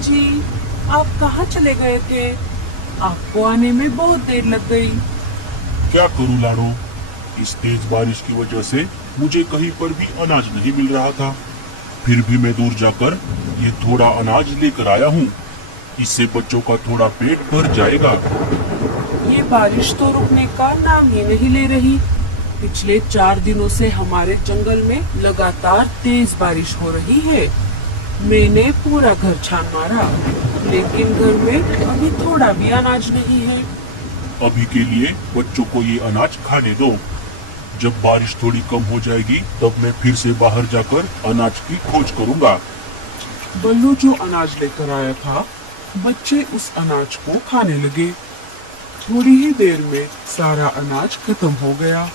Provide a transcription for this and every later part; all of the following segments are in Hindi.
जी, आप कहाँ चले गए थे? आपको आने में बहुत देर लग गई। क्या करूं लाडो, इस तेज बारिश की वजह से मुझे कहीं पर भी अनाज नहीं मिल रहा था। फिर भी मैं दूर जाकर ये थोड़ा अनाज लेकर आया हूँ। इससे बच्चों का थोड़ा पेट भर जाएगा। ये बारिश तो रुकने का नाम ही नहीं ले रही। पिछले 4 दिनों से हमारे जंगल में लगातार तेज बारिश हो रही है। मैंने पूरा घर छान मारा, लेकिन घर में अभी थोड़ा भी अनाज नहीं है। अभी के लिए बच्चों को ये अनाज खाने दो। जब बारिश थोड़ी कम हो जाएगी तब मैं फिर से बाहर जाकर अनाज की खोज करूंगा। बल्लू जो अनाज लेकर आया था, बच्चे उस अनाज को खाने लगे। थोड़ी ही देर में सारा अनाज खत्म हो गया।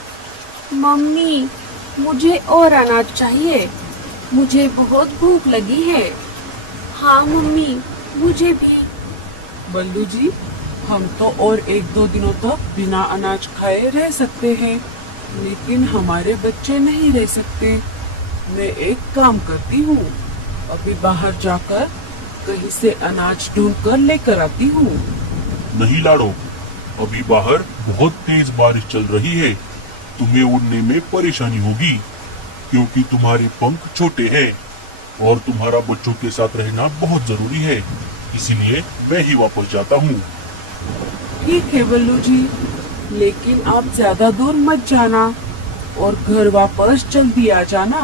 मम्मी, मुझे और अनाज चाहिए। मुझे बहुत भूख लगी है। हाँ मम्मी, मुझे भी। बल्लू जी, हम तो और 1-2 दिनों तक बिना अनाज खाए रह सकते हैं, लेकिन हमारे बच्चे नहीं रह सकते। मैं एक काम करती हूँ, अभी बाहर जाकर कहीं से अनाज ढूंढ कर लेकर आती हूँ। नहीं लाडो, अभी बाहर बहुत तेज बारिश चल रही है। तुम्हें उड़ने में परेशानी होगी, क्योंकि तुम्हारे पंख छोटे हैं और तुम्हारा बच्चों के साथ रहना बहुत जरूरी है। इसीलिए मैं ही वापस जाता हूँ। ठीक है बल्लू जी, लेकिन आप ज्यादा दूर मत जाना और घर वापस जल्दी आ जाना।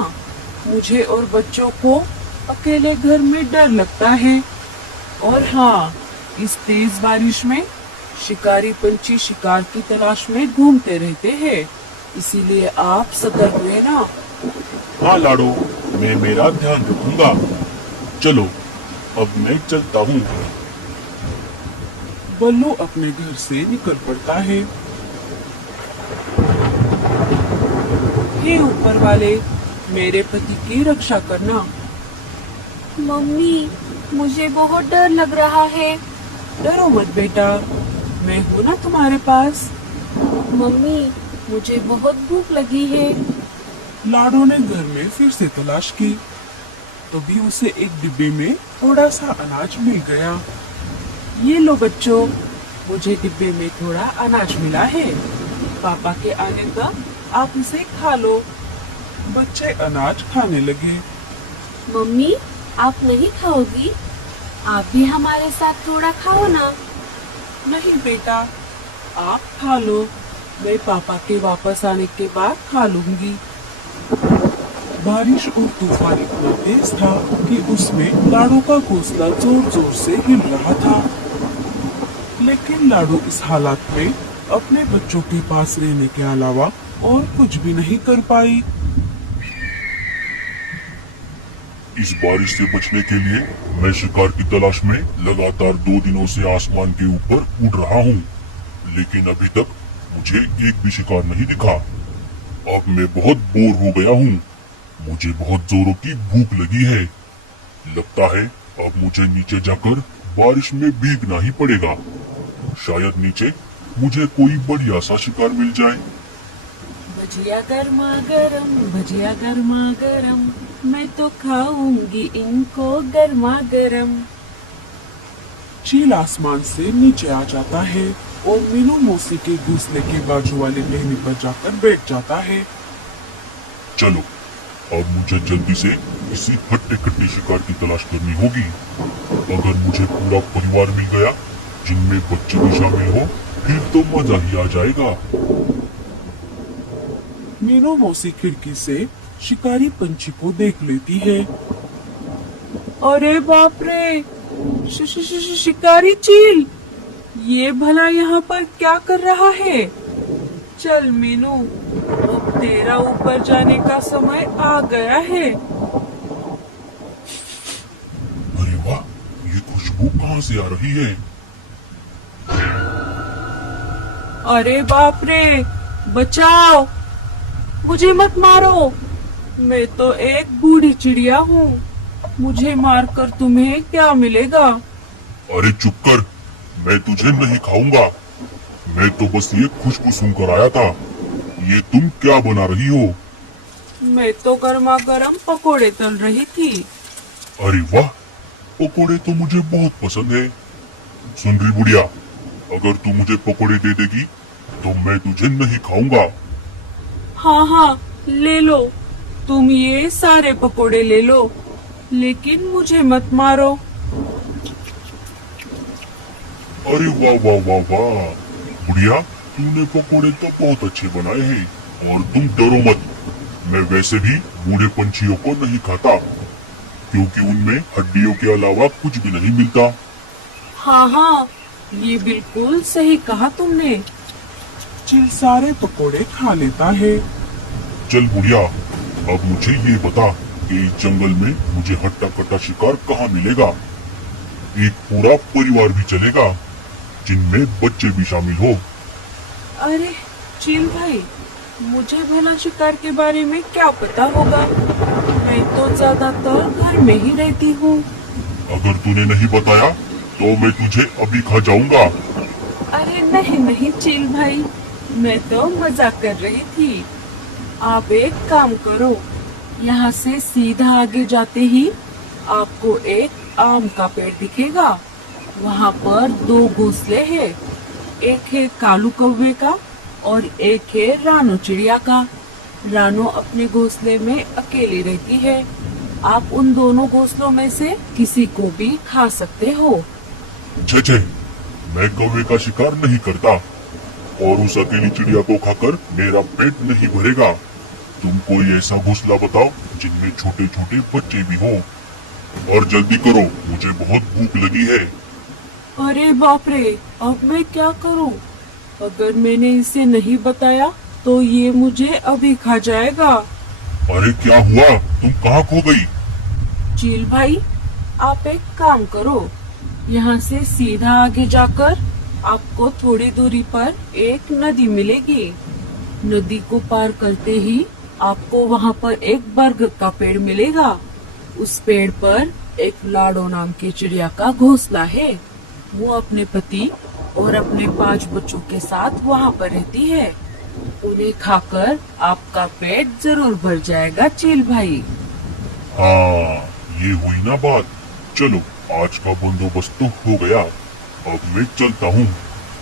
मुझे और बच्चों को अकेले घर में डर लगता है। और हाँ, इस तेज बारिश में शिकारी पंछी शिकार की तलाश में घूमते रहते हैं, इसीलिए आप सतर्क रहना। हाँ लाडो, मैं मेरा ध्यान रखूंगा। चलो, अब मैं चलता हूँ। बल्लू अपने घर से निकल पड़ता है। हे ऊपर वाले, मेरे पति की रक्षा करना। मम्मी, मुझे बहुत डर लग रहा है। डरो मत बेटा, मैं हूँ ना तुम्हारे पास। मम्मी, मुझे बहुत भूख लगी है। लाडो ने घर में फिर से तलाश की, तभी उसे एक डिब्बे में थोड़ा सा अनाज मिल गया। ये लो बच्चों, मुझे डिब्बे में थोड़ा अनाज मिला है। पापा के आने तक आप इसे खा लो। बच्चे अनाज खाने लगे। मम्मी, आप नहीं खाओगी? आप भी हमारे साथ थोड़ा खाओ ना। नहीं बेटा, आप खा लो, मैं पापा के वापस आने के बाद खा लूंगी। बारिश और तूफान इतना तेज था कि उसमें लाडो का घोंसला जोर जोर से हिल रहा था। लेकिन लाडो इस हालात में अपने बच्चों के पास रहने के अलावा और कुछ भी नहीं कर पाई। इस बारिश से बचने के लिए मैं शिकार की तलाश में लगातार 2 दिनों से आसमान के ऊपर उड़ रहा हूँ, लेकिन अभी तक मुझे एक भी शिकार नहीं दिखा। अब मैं बहुत बोर हो गया हूँ। मुझे बहुत जोरों की भूख लगी है। लगता है अब मुझे नीचे जाकर बारिश में भीगना ही पड़ेगा। शायद नीचे मुझे कोई बढ़िया सा शिकार मिल जाए। भजिया गर्मा गरम, भजिया गर्मा गरम, मैं तो खाऊंगी इनको गर्मा गरम। चील आसमान से नीचे आ जाता है और मीनू मौसी के घोंसले के बाजू वाले टहनी पर जाकर बैठ जाता है। चलो, अब मुझे जल्दी से किसी हट्टे कट्टे शिकार की तलाश करनी होगी। अगर मुझे पूरा परिवार मिल गया, जिनमें बच्चे भी शामिल हो, फिर तो मजा ही आ जाएगा। मीनू मौसी खिड़की से शिकारी पंछी को देख लेती है। अरे बाप रे, शिकारी चील, ये भला यहाँ पर क्या कर रहा है? चल मीनू, अब तेरा ऊपर जाने का समय आ गया है। अरे वाह, ये खुशबू कहाँ से आ रही है? अरे बाप रे, बचाओ, मुझे मत मारो। मैं तो एक बूढ़ी चिड़िया हूँ, मुझे मारकर तुम्हें क्या मिलेगा? अरे चुप कर, मैं तुझे नहीं खाऊंगा। मैं तो बस ये खुशबू सुनकर आया था। ये तुम क्या बना रही हो? मैं तो गर्मा गर्म पकोड़े तल रही थी। अरे वाह, पकोड़े तो मुझे बहुत पसंद है। सुन रही बुढ़िया, अगर तू मुझे पकोड़े दे देगी तो मैं तुझे नहीं खाऊंगा। हाँ हाँ, ले लो, तुम ये सारे पकोड़े ले लो, लेकिन मुझे मत मारो। अरे वाह वाह वाह वाह, बुढ़िया तूने पकोड़े तो बहुत अच्छे बनाए हैं। और तुम डरो मत, मैं वैसे भी बूढ़े पंछियों को नहीं खाता, क्योंकि उनमें हड्डियों के अलावा कुछ भी नहीं मिलता। हाँ हाँ, ये बिल्कुल सही कहा तुमने। चिल सारे पकोड़े खा लेता है। चल बुढ़िया, अब मुझे ये बता कि इस जंगल में मुझे हट्टा कट्टा शिकार कहाँ मिलेगा। एक पूरा परिवार भी चलेगा, जिनमें बच्चे भी शामिल हो। अरे चिल भाई, मुझे भला शिकार के बारे में क्या पता होगा, मैं तो ज्यादातर घर में ही रहती हूँ। अगर तूने नहीं बताया तो मैं तुझे अभी खा जाऊंगा। अरे नहीं नहीं चिल भाई, मैं तो मजाक कर रही थी। आप एक काम करो, यहाँ से सीधा आगे जाते ही आपको एक आम का पेड़ दिखेगा। वहाँ पर 2 घोंसले हैं, एक है कालू कौवे का और एक है रानो चिड़िया का। रानो अपने घोंसले में अकेली रहती है। आप उन दोनों घोंसलों में से किसी को भी खा सकते हो। छे, मैं कौवे का शिकार नहीं करता और उस अकेली चिड़िया को खाकर मेरा पेट नहीं भरेगा। तुम कोई ऐसा घोंसला बताओ जिनमें छोटे छोटे बच्चे भी हो, और जल्दी करो, मुझे बहुत भूख लगी है। अरे बाप रे, अब मैं क्या करूं? अगर मैंने इसे नहीं बताया तो ये मुझे अभी खा जाएगा। अरे क्या हुआ, तुम कहाँ खो गई? चील भाई, आप एक काम करो, यहाँ से सीधा आगे जाकर आपको थोड़ी दूरी पर एक नदी मिलेगी। नदी को पार करते ही आपको वहाँ पर एक बरगद का पेड़ मिलेगा। उस पेड़ पर एक लाडो नाम की चिड़िया का घोंसला है। वो अपने पति और अपने 5 बच्चों के साथ वहाँ पर रहती है। उन्हें खाकर आपका पेट जरूर भर जाएगा चील भाई। हाँ, ये हुई ना बात। चलो, आज का बंदोबस्त तो हो गया। अब मैं चलता हूँ।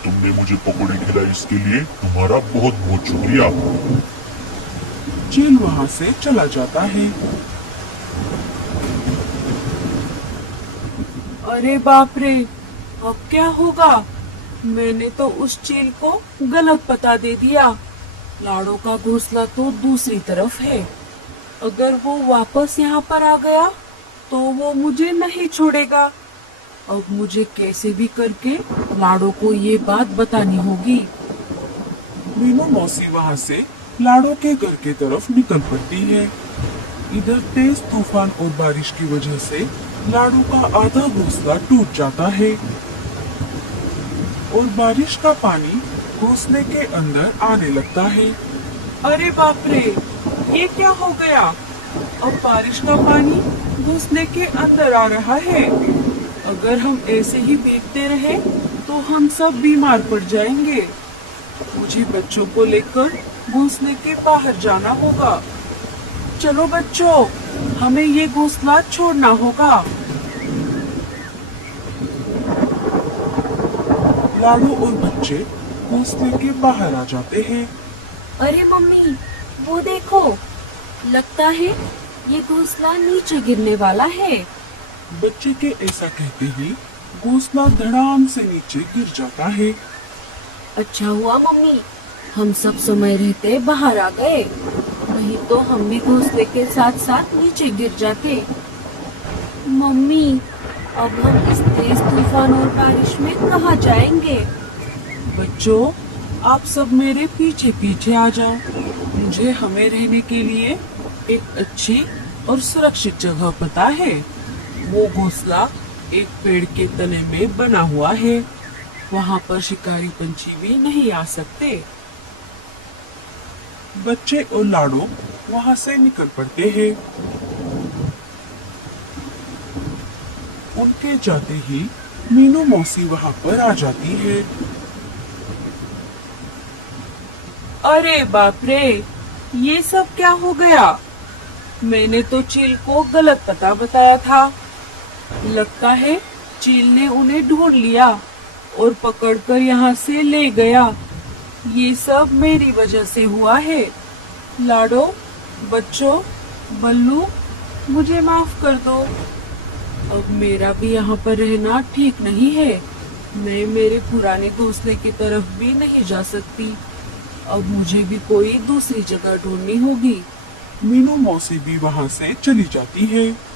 तुमने मुझे पकौड़े खिलाए, इसके लिए तुम्हारा बहुत बहुत शुक्रिया। चील वहाँ से चला जाता है। अरे बाप रे, अब क्या होगा? मैंने तो उस चील को गलत पता दे दिया। लाड़ो का घोंसला तो दूसरी तरफ है। अगर वो वापस यहाँ पर आ गया तो वो मुझे नहीं छोड़ेगा। अब मुझे कैसे भी करके लाड़ो को ये बात बतानी होगी। मीनू मौसी वहाँ से लाड़ो के घर के तरफ निकल पड़ती है। इधर तेज तूफान और बारिश की वजह से लाड़ो का आधा घोंसला टूट जाता है और बारिश का पानी घोंसले के अंदर आने लगता है। अरे बाप रे, ये क्या हो गया? अब बारिश का पानी घोंसले के अंदर आ रहा है। अगर हम ऐसे ही भीगते रहे तो हम सब बीमार पड़ जाएंगे। मुझे बच्चों को लेकर घोंसले के बाहर जाना होगा। चलो बच्चों, हमें ये घोंसला छोड़ना होगा। लाड़ो और बच्चे घोंसले के बाहर आ जाते हैं। अरे मम्मी, वो देखो, लगता है ये घोंसला नीचे गिरने वाला है। बच्चे के ऐसा कहते ही घोंसला धड़ाम से नीचे गिर जाता है। अच्छा हुआ मम्मी, हम सब समय रहते बाहर आ गए, नहीं तो हम भी घोंसले के साथ साथ नीचे गिर जाते। मम्मी, अब हम इस तेज तूफान और बारिश में कहाँ जाएंगे? बच्चों, आप सब मेरे पीछे पीछे आ जाओ। मुझे हमें रहने के लिए एक अच्छी और सुरक्षित जगह पता है। वो घोंसला एक पेड़ के तने में बना हुआ है। वहाँ पर शिकारी पंछी भी नहीं आ सकते। बच्चे और लाड़ो वहाँ से निकल पड़ते हैं। उनके जाते ही मीनू मौसी वहाँ पर आ जाती है। अरे बाप रे, ये सब क्या हो गया? मैंने तो चील को गलत पता बताया था। लगता है चील ने उन्हें ढूंढ लिया और पकड़कर यहाँ से ले गया। ये सब मेरी वजह से हुआ है। लाडो, बच्चों, बल्लू, मुझे माफ कर दो। अब मेरा भी यहाँ पर रहना ठीक नहीं है। मैं मेरे पुराने घोंसले की तरफ भी नहीं जा सकती। अब मुझे भी कोई दूसरी जगह ढूंढनी होगी। मीनू मौसी भी वहाँ से चली जाती है।